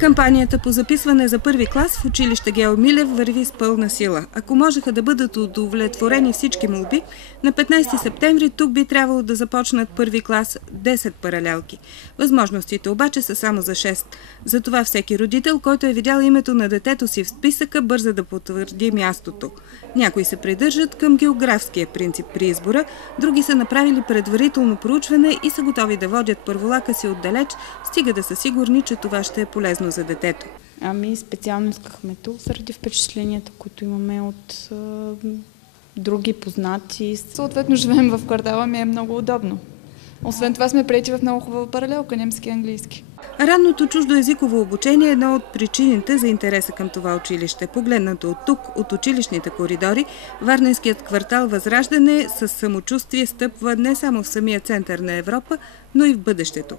Кампанията по записване за първи клас в училище Гео Милев върви с пълна сила. Ако можеха да бъдат удовлетворени всички молби, на 15 септември тук би трябвало да започнат първи клас 10 паралелки. Възможностите обаче са само за 6. Затова всеки родител, който е видял името на детето си в списъка, бърза да потвърди мястото. Някои се придържат към географския принцип при избора, други са направили предварително проучване и са готови да водят първолака си отдалеч, стига да са сигурни, че това ще е полезно за детето. Специално искахме тук заради впечатленията, които имаме от други познати. Съответно живеем в квартала, ми е много удобно. Освен това сме приети в много хубава паралелка, немски и английски. Ранното чуждоезиково обучение е една от причините за интереса към това училище. Погледнато от тук, от училищните коридори, варненският квартал Възраждане със самочувствие стъпва не само в самия център на Европа, но и в бъдещето.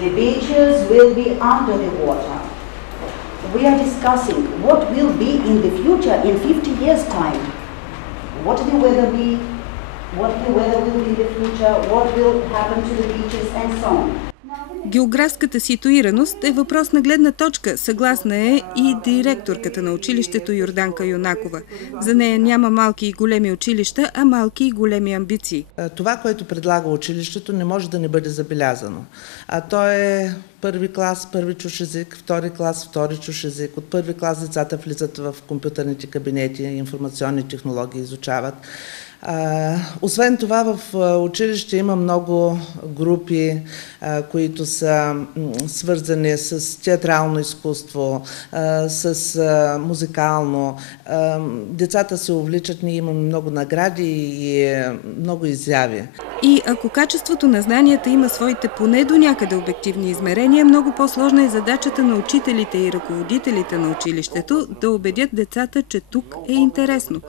The beaches will be under the water. We are discussing what will be in the future in 50 years' time. What the weather be, what the weather will be in the future, what will happen to the beaches and so on. Географската ситуираност е въпрос на гледна точка, съгласна е и директорката на училището Йорданка Юнакова. За нея няма малки и големи училища, а малки и големи амбиции. Това, което предлага училището, не може да не бъде забелязано. А то е първи клас, първи чужд език, втори клас, втори чужд език. От първи клас децата влизат в компютърните кабинети, информационни технологии изучават. Освен това, в училище има много групи, които са свързани с театрално изкуство, с музикално. Децата се увличат, ние имаме много награди и много изяви. И ако качеството на знанията има своите поне до някъде обективни измерения, много по-сложна е задачата на учителите и ръководителите на училището да убедят децата, че тук е интересно.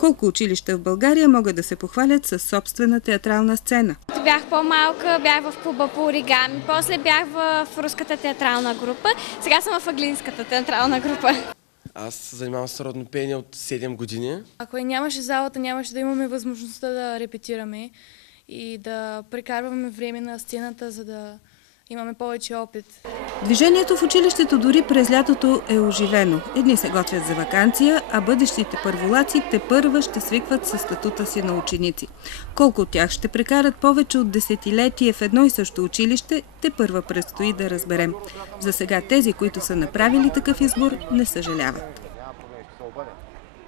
Колко училища в България могат да се похвалят със собствена театрална сцена? Бях по-малка, бях в клуба по оригами, после бях в руската театрална група, сега съм в английската театрална група. Аз се занимавам с родно пеене от 7 години. Ако нямаше залата, нямаше да имаме възможността да репетираме и да прекарваме време на сцената, за да имаме повече опит. Движението в училището дори през лятото е оживено. Едни се готвят за ваканция, а бъдещите първолаци тепърва ще свикват със статута си на ученици. Колко от тях ще прекарат повече от десетилетие в едно и също училище, тепърва предстои да разберем. За сега тези, които са направили такъв избор, не съжаляват.